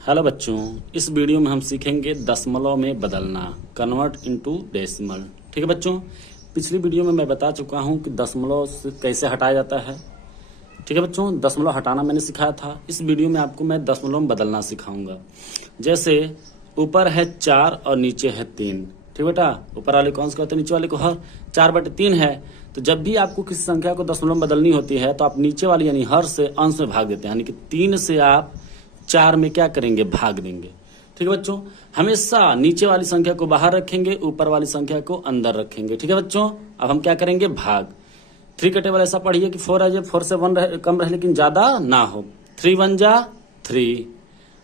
Hello बच्चों, इस video में हम सीखेंगे दशमलव में बदलना, कन्वर्ट इनटू डेसिमल। ठीक है बच्चों, पिछली वीडियो में मैं बता चुका हूं कि दशमलव से कैसे हटाया जाता है। ठीक है बच्चों, दशमलव हटाना मैंने सिखाया था। इस वीडियो में आपको मैं दशमलव में बदलना सिखाऊंगा। जैसे ऊपर है 4 और नीचे है 3। ठीक बेटा, ऊपर वाले को अंश कहते हैं, नीचे वाले को हर। 4/3 है, तो जब भी आपको किसी संख्या को दशमलव में बदलनी होती है तो आप नीचे वाली यानी हर से अंश में भाग देते हैं, यानी कि 3 से आप 4 में क्या करेंगे, भाग देंगे। ठीक है बच्चों, हमेशा नीचे वाली संख्या को बाहर रखेंगे, ऊपर वाली संख्या को अंदर रखेंगे। ठीक है बच्चों, अब हम क्या करेंगे, भाग। 3 का टेबल ऐसा पढ़िए कि 4 आ जाए, 4 से 1 कम रहे लेकिन ज्यादा ना हो। 3 1 जा 3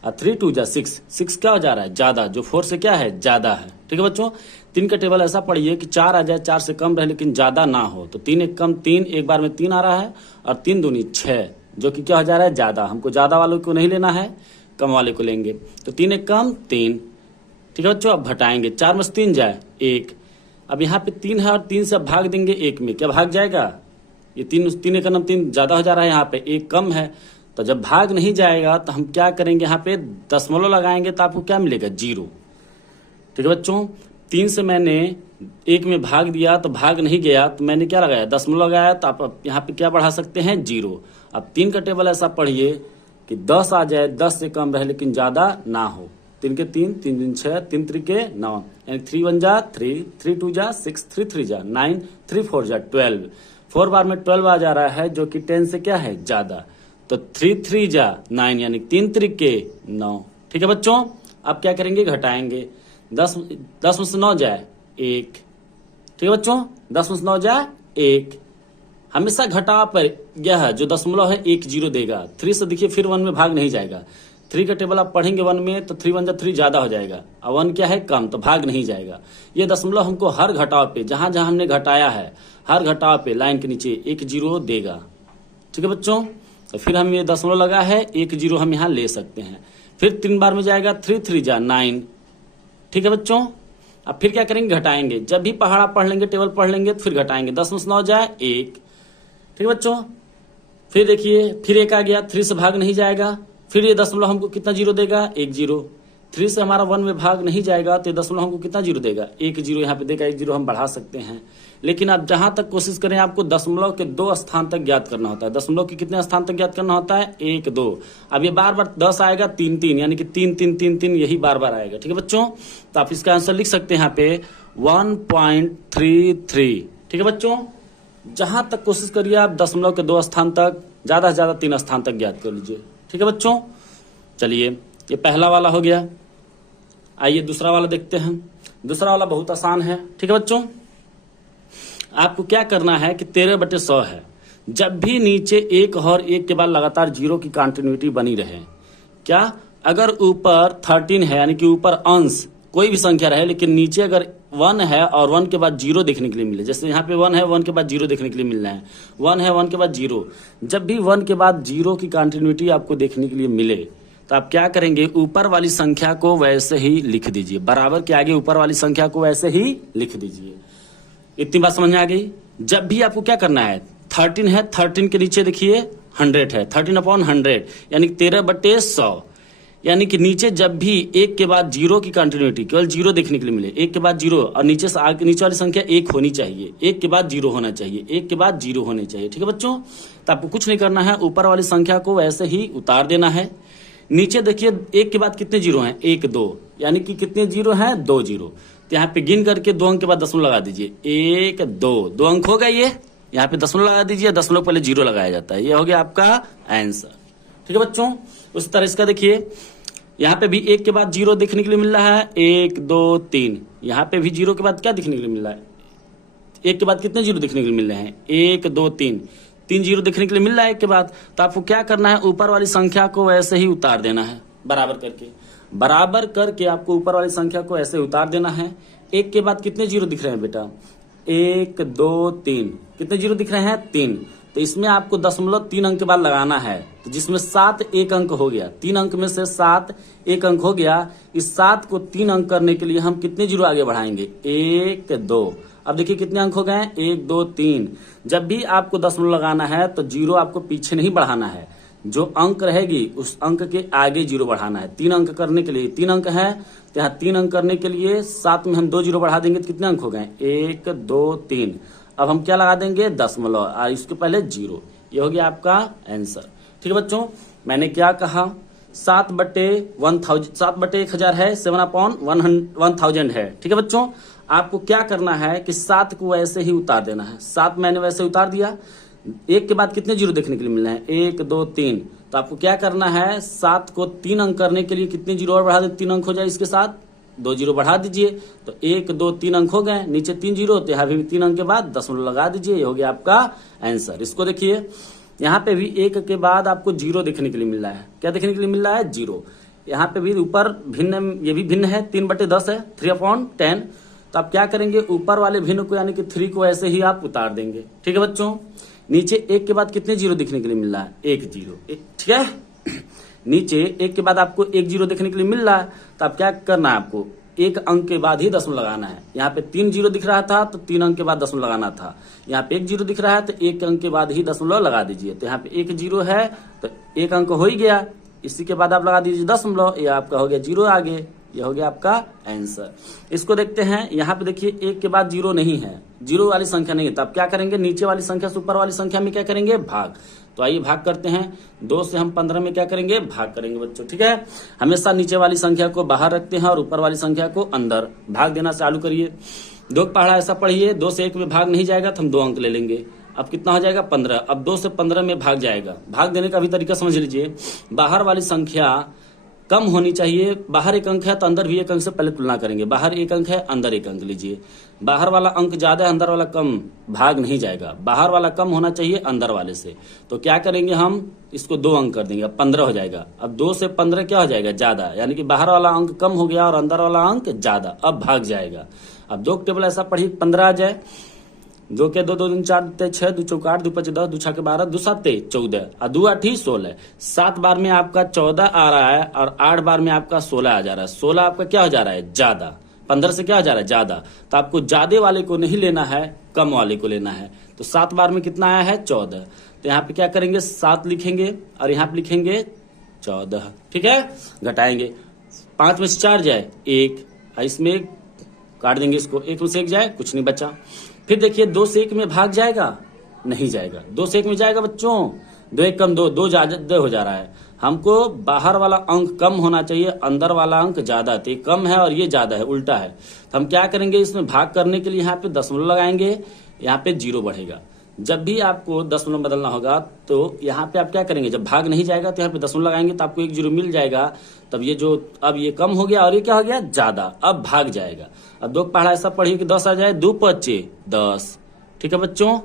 और 3 2 जा 6। 6 क्या हो जा रहा है, ज्यादा, जो 4 से क्या है, ज्यादा है। ठीक है बच्चों, 3 का टेबल ऐसा पढ़िए कि 4 आ जाए, 4 से कम रहे लेकिन ज्यादा ना हो। तो 3 1 कम 3, एक बार में 3 आ रहा है, और 3 दूनी 6, जो कि क्या हो जा रहा है, ज्यादा। हमको ज्यादा वालों को नहीं लेना है, कम वाले को लेंगे। तो 3 1 कम 3। ठीक है बच्चों, अब घटाएंगे। 4 में 3 जाए 1। अब यहाँ पे 3 है और 3 से अब भाग देंगे 1 में, क्या भाग जाएगा, ये 3 3 1 3 ज्यादा हो जा रहा है, यहाँ पे 1 कम है। तो जब भाग नहीं जाएगा तो हम क्या करेंगे, यहाँ पे दशमलव लगाएंगे तो आपको क्या मिलेगा, 0। ठीक है बच्चों, 3 से मैंने 1 में भाग दिया तो भाग नहीं गया, तो मैंने क्या लगाया, दशमलव लगाया, तो आप यहाँ पे क्या बढ़ा सकते हैं, 0। अब 3 का टेबल ऐसा पढ़िए कि 10 आ जाए, 10 से कम रहे लेकिन ज्यादा ना हो। 3 के 3 3 दिन 6, 3 त्रिके 9, यानी 3 1 जा 3, 3 2 जा 6, 3 3 जा 9, 3 4 जा 12। 4 बार में 12 आ जा रहा है, जो कि 10 से क्या है, ज्यादा। तो 3 3 जा 9, यानी 3 त्रिके 9। ठीक है बच्चों, अब क्या करेंगे, घटाएंगे। 10 में से 9 जाए 1। ठीक है बच्चों, 10 में से 9 जाए 1। हमेशा घटा पर यह जो दशमलव है 1 0 देगा। 3 से देखिए फिर 1 में भाग नहीं जाएगा। 3 का टेबल आप पढ़ेंगे 1 में तो 3 1 जा 3 ज्यादा हो जाएगा, और 1 क्या है, कम, तो भाग नहीं जाएगा। ये दशमलव हमको हर घटाव पे, जहां जहां हमने घटाया है, हर घटाव पे लाइन के नीचे 1 0 देगा। ठीक है बच्चों, तो फिर हम ये दशमलव लगा है 1 0 हम यहाँ ले सकते हैं। फिर 3 बार में जाएगा, 3 3 जा 9। ठीक है बच्चों, अब फिर क्या करेंगे, घटाएंगे। जब भी पहाड़ा पढ़ लेंगे, टेबल पढ़ लेंगे तो फिर घटाएंगे। 10 में से 9 जाए 1। ठीक है बच्चों, फिर देखिए फिर 1 आ गया, 3 से भाग नहीं जाएगा। फिर ये दशमलव हमको कितना 0 देगा, 1 0। 3 से हमारा 1 में भाग नहीं जाएगा, तो ये दशमलव हमको कितना 0 देगा, 1 0 यहाँ पे देगा। 1 0 हम बढ़ा सकते हैं, लेकिन आप जहां तक कोशिश करें, आपको दशमलव के 2 स्थान तक ज्ञात करना होता है। दशमलव के कितने स्थान तक ज्ञात करना होता है, 1 2। अब ये बार बार 10 आएगा 3 3, यानी कि 3 3 3 3, यही बार बार आएगा। ठीक है बच्चों, तो आप इसका आंसर लिख सकते हैं यहाँ पे 1.33। ठीक है बच्चों, जहां तक कोशिश करिए आप दशमलव के 2 स्थान तक, ज्यादा से ज्यादा 3 स्थान तक ज्ञात कर लीजिए। ठीक है बच्चों, चलिए ये पहला वाला हो गया। आइए दूसरा वाला देखते हैं। दूसरा वाला बहुत आसान है। ठीक है बच्चों, आपको क्या करना है कि 13/100 है। जब भी नीचे 1 और 1 के बाद लगातार 0 की कंटिन्यूटी बनी रहे, क्या, अगर ऊपर 13 है, यानी कि ऊपर अंश कोई भी संख्या रहे, लेकिन नीचे अगर 1 है और 1 के बाद 0 देखने के लिए मिले, जैसे यहाँ पे 1 है, 1 के बाद 0 देखने के लिए मिलना है, 1 है, 1 के बाद 0। जब भी 1 के बाद 0 की कंटिन्यूटी आपको देखने के लिए मिले, तो आप क्या करेंगे, ऊपर वाली संख्या को वैसे ही लिख दीजिए, बराबर के आगे ऊपर वाली संख्या को वैसे ही लिख दीजिए। इतनी बात समझ में आ गई। जब भी आपको क्या करना है, 13 है, 13 के नीचे देखिए 100 है, 13/100, यानी 13/100, यानी कि नीचे जब भी 1 के बाद 0 की कंटिन्यूटी, केवल 0 देखने के लिए मिले, 1 के बाद 0, और नीचे से आगे नीचे वाली संख्या 1 होनी चाहिए, 1 के बाद 0 होना चाहिए, 1 के बाद 0 होने चाहिए। ठीक है बच्चों, तो आपको कुछ नहीं करना है, ऊपर वाली संख्या को वैसे ही उतार देना है। नीचे देखिए 1 के बाद कितने 0 हैं, 1 2, यानी कि कितने 0 हैं, 2 0। तो यहाँ पे गिन करके 2 अंक के बाद दशमलव लगा दीजिए, 1 2, 2 अंक हो गए। ये यहाँ पे दशमलव लगा दीजिए, दशमलव पहले 0 लगाया जाता है। ये हो गया आपका आंसर। ठीक है बच्चों, उस तरह इसका देखिए, यहाँ पे भी 1 के बाद 0 देखने के लिए मिल रहा है, 1 2 3। यहाँ पे भी 0 के बाद क्या देखने के लिए मिल रहा है, 1 के बाद कितने 0 देखने के लिए मिल रहे हैं, 1 2 3, 3 0 देखने के लिए मिल रहा है 1 के बाद। तो आपको क्या करना है, ऊपर वाली संख्या को वैसे ही उतार देना है, बराबर करके। बराबर करके आपको ऊपर वाली संख्या को ऐसे उतार देना है। 1 के बाद कितने 0 दिख रहे हैं बेटा, 1 2 3, कितने 0 दिख रहे हैं, 3। तो इसमें आपको दशमलव 3 अंक के बाद लगाना है, तो जिसमें 7 एक अंक हो गया, 3 अंक में से 7 एक अंक हो गया। इस 7 को 3 अंक करने के लिए हम कितने 0 आगे बढ़ाएंगे, 1 2। अब देखिए कितने अंक हो गए, 1 2 3। जब भी आपको दशमलव लगाना है तो 0 आपको पीछे नहीं बढ़ाना है, जो अंक रहेगी उस अंक के आगे 0 बढ़ाना है। 3 अंक करने के लिए 3 अंक है, तो यहाँ 3 अंक करने के लिए 7 में हम 2 0 बढ़ा देंगे तो कितने अंक हो गए? 1 2 3। अब हम क्या लगा देंगे? दशमलव और इसके पहले 0। ये हो गया आपका आंसर। ठीक है बच्चों, मैंने क्या कहा? 7/1000 है, 7/1000 है। ठीक है बच्चों, आपको क्या करना है कि 7 को वैसे ही उतार देना है। 7 मैंने वैसे उतार दिया। 1 के बाद कितने 0 देखने के लिए मिलना है? 1 2 3। तो आपको क्या करना है? 7 को 3 अंक करने के लिए कितने 0 और बढ़ा दे? 3 अंक हो जाए, इसके साथ 2 0 बढ़ा दीजिए तो 1 2 3 अंक हो गए। नीचे 3 0, तो यहाँ भी 3 अंक के बाद दशमलव लगा दीजिए। ये हो गया आपका आंसर। इसको देखिए, यहाँ पे भी 1 के बाद आपको 0 देखने के लिए मिल रहा है। क्या देखने के लिए मिल रहा है? 0। यहाँ पे भी ऊपर भिन्न, ये भी भिन्न है, 3/10 है, 3/10। तो आप क्या करेंगे? ऊपर वाले भिन्न को यानी कि 3 को ऐसे ही आप उतार देंगे। ठीक है बच्चों, नीचे 1 के बाद कितने 0 देखने के लिए मिल रहा है? 1 0। ठीक है, नीचे 1 के बाद आपको 1 0 देखने के लिए मिल रहा है। तो आप क्या करना है? आपको 1 अंक के बाद ही दशमलव लगाना है। यहाँ पे 3 0 दिख रहा था तो 3 अंक के बाद दशमलव लगाना था। यहाँ पे 1 0 दिख रहा है तो 1 अंक के बाद ही दशमलव लगा दीजिए। तो यहाँ पे 1 0 है तो 1 अंक हो ही गया, इसी के बाद आप लगा दीजिए दशमलव। ये आपका हो गया 0 आगे। ये हो गया आपका आंसर। इसको देखते हैं, यहाँ पे देखिए 1 के बाद 0 नहीं है, 0 वाली संख्या नहीं है। तो आप क्या करेंगे? नीचे वाली संख्या से ऊपर वाली संख्या में क्या करेंगे? भाग। तो आइए भाग करते हैं। 2 से हम 15 में क्या करेंगे? भाग करेंगे बच्चों। ठीक है, हमेशा नीचे वाली संख्या को बाहर रखते हैं और ऊपर वाली संख्या को अंदर। भाग देना चालू करिए। 2 पढ़ा ऐसा पढ़िए, 2 से 1 में भाग नहीं जाएगा तो हम 2 अंक ले लेंगे। अब कितना हो जाएगा? 15। अब 2 से 15 में भाग जाएगा। भाग देने का भी तरीका समझ लीजिए। बाहर वाली संख्या कम होनी चाहिए। बाहर 1 अंक है तो अंदर भी 1 अंक से पहले तुलना करेंगे। बाहर 1 अंक है, अंदर 1 अंक लीजिए। बाहर वाला अंक ज्यादा है, अंदर वाला कम, भाग नहीं जाएगा। बाहर वाला कम होना चाहिए अंदर वाले से। तो क्या करेंगे? हम इसको 2 अंक कर देंगे, अब 15 हो जाएगा। अब 2 से 15 क्या हो जाएगा? ज्यादा, यानी कि बाहर वाला अंक कम हो गया और अंदर वाला अंक ज्यादा, अब भाग जाएगा। अब 2 टेबल ऐसा पढ़िए, 15 आ जाए। 2 के 2 2 3 4 2 6 2 चौक 8 2 5 10 2 6 12 2 7 14 और 2 8 16। 7 बार में आपका 14 आ रहा है और 8 बार में आपका 16 आ जा रहा है। 16 आपका क्या हो जा रहा है? ज्यादा। 15 से क्या हो जा रहा है? ज्यादा। तो आपको ज्यादा वाले को नहीं लेना है, कम वाले को लेना है। तो 7 बार में कितना आया है? 14। तो यहाँ पे क्या करेंगे? 7 लिखेंगे और यहाँ पे लिखेंगे 14। ठीक है, घटाएंगे। 5 में से 4 जाए 1, इसमें 1 काट देंगे, इसको 1 में से 1 जाए, कुछ नहीं बचा। फिर देखिए 2 से 1 में भाग जाएगा? नहीं जाएगा। 2 से 1 में जाएगा बच्चों? 2 1 कम 2, 2 ज्यादा हो जा रहा है। हमको बाहर वाला अंक कम होना चाहिए, अंदर वाला अंक ज्यादा। तो ये कम है और ये ज्यादा है, उल्टा है। तो हम क्या करेंगे? इसमें भाग करने के लिए यहाँ पे दशमलव लगाएंगे, यहाँ पे 0 बढ़ेगा। जब भी आपको दशमलव बदलना होगा तो यहाँ पे आप क्या करेंगे? जब भाग नहीं जाएगा तो यहाँ पे दशमलव लगाएंगे तो आपको 1 0 मिल जाएगा। तब ये जो अब ये कम हो गया और ये क्या हो गया? ज्यादा, अब भाग जाएगा। अब 2 पढ़ा ऐसा पढ़िए कि 10 आ जाए, 2 5 10। ठीक है बच्चों,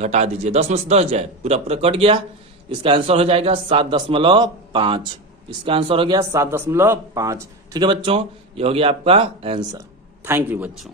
घटा दीजिए। 10 में से 10 जाए, पूरा पूरा कट गया। इसका आंसर हो जाएगा 7.5। इसका आंसर हो गया 7.5। ठीक है बच्चों, ये हो गया आपका आंसर। थैंक यू बच्चों।